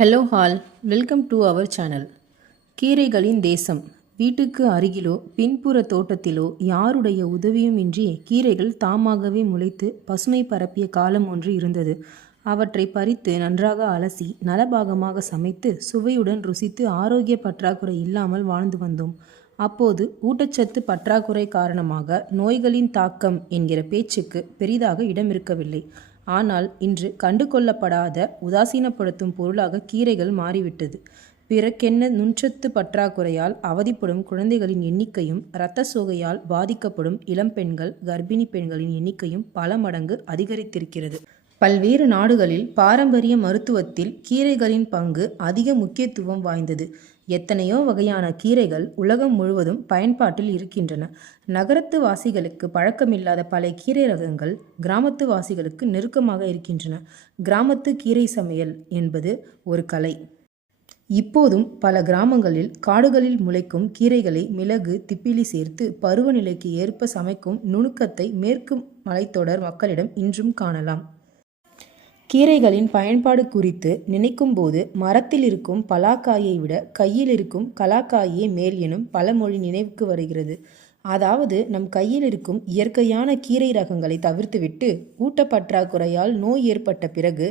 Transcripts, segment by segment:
Hello all, welcome to our channel. கீரைகளின் தேசம். வீட்டுக்கு அருகிலோ பின்புற தோட்டத்திலோ யாருடைய உதவியுமின்றி கீரைகள் தாமாகவே முளைத்து பசுமை பரப்பிய காலம் ஒன்று இருந்தது. அவற்றை பறித்து நன்றாக அலசி நலபாகமாக சமைத்து சுவையுடன் ருசித்து ஆரோக்கிய பற்றாக்குறை இல்லாமல் வாழ்ந்து வந்தோம். அப்போது ஊட்டச்சத்து பற்றாக்குறை காரணமாக நோய்களின் தாக்கம் என்கிற பேச்சுக்கு பெரிதாக இடமிருக்கவில்லை. ஆனால் இன்று கண்டுகொள்ளப்படாத உதாசீனப்படுத்தும் பொருளாக கீரைகள் மாறிவிட்டது. பிறக்கென்ன நுண்சத்து பற்றாக்குறையால் அவதிப்படும் குழந்தைகளின் எண்ணிக்கையும் இரத்த சோகையால் பாதிக்கப்படும் இளம்பெண்கள் கர்ப்பிணி பெண்களின் எண்ணிக்கையும் பல மடங்கு அதிகரித்திருக்கிறது. பல்வேறு நாடுகளில் பாரம்பரிய மருத்துவத்தில் கீரைகளின் பங்கு அதிக முக்கியத்துவம் வாய்ந்தது. எத்தனையோ வகையான கீரைகள் உலகம் முழுவதும் பயன்பாட்டில் இருக்கின்றன. நகரத்து வாசிகளுக்கு பழக்கமில்லாத பல கீரை ரகங்கள் கிராமத்து வாசிகளுக்கு நெருக்கமாக இருக்கின்றன. கிராமத்து கீரை சமையல் என்பது ஒரு கலை. இப்போதும் பல கிராமங்களில் காடுகளில் முளைக்கும் கீரைகளை மிளகு திப்பிலி சேர்த்து பருவநிலைக்கு ஏற்ப சமைக்கும் நுணுக்கத்தை மேற்கு மலைத்தொடர் மக்களிடம் இன்றும் காணலாம். கீரைகளின் பயன்பாடு குறித்து நினைக்கும்போது மரத்தில் இருக்கும் பலாக்காயை விட கையில் இருக்கும் கலாக்காயே மேல் எனும் பழமொழி நினைவுக்கு வருகிறது. அதாவது நம் கையில் இருக்கும் இயற்கையான கீரை ரகங்களை தவிர்த்துவிட்டு ஊட்டப்பற்றாக்குறையால் நோய் ஏற்பட்ட பிறகு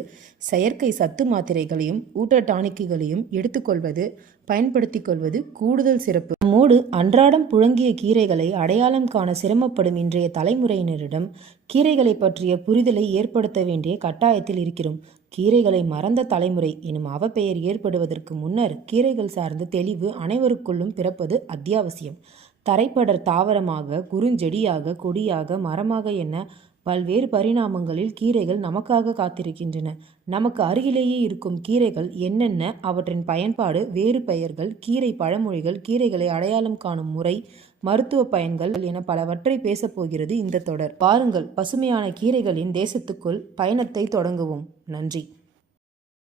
செயற்கை சத்து மாத்திரைகளையும் ஊட்ட டானிக்குகளையும் எடுத்துக்கொள்வது பயன்படுத்தி கொள்வது கூடுதல் சிறப்பு. நம்மோடு அன்றாடம் புழங்கிய கீரைகளை அடையாளம் காண சிரமப்படும் இன்றைய தலைமுறையினரிடம் கீரைகளை பற்றிய புரிதலை ஏற்படுத்த வேண்டிய கட்டாயத்தில் இருக்கிறோம். கீரைகளை மறந்த தலைமுறை எனும் அவப்பெயர் ஏற்படுவதற்கு முன்னர் கீரைகள் சார்ந்த தெளிவு அனைவருக்குள்ளும் பிறப்பது அத்தியாவசியம். தரைப்படர் தாவரமாக, குறுஞ்செடியாக, கொடியாக, மரமாக என பல்வேறு பரிணாமங்களில் கீரைகள் நமக்காக காத்திருக்கின்றன. நமக்கு அருகிலேயே இருக்கும் கீரைகள் என்னென்ன, அவற்றின் பயன்பாடு, வேறு பெயர்கள், கீரை பழமொழிகள், கீரைகளை அடையாளம் காணும் முறை, மருத்துவ பயன்கள் என பலவற்றை பேசப்போகிறது இந்த தொடர். பாருங்கள், பசுமையான கீரைகளின் தேசத்துக்குள் பயணத்தை தொடங்குவோம். நன்றி.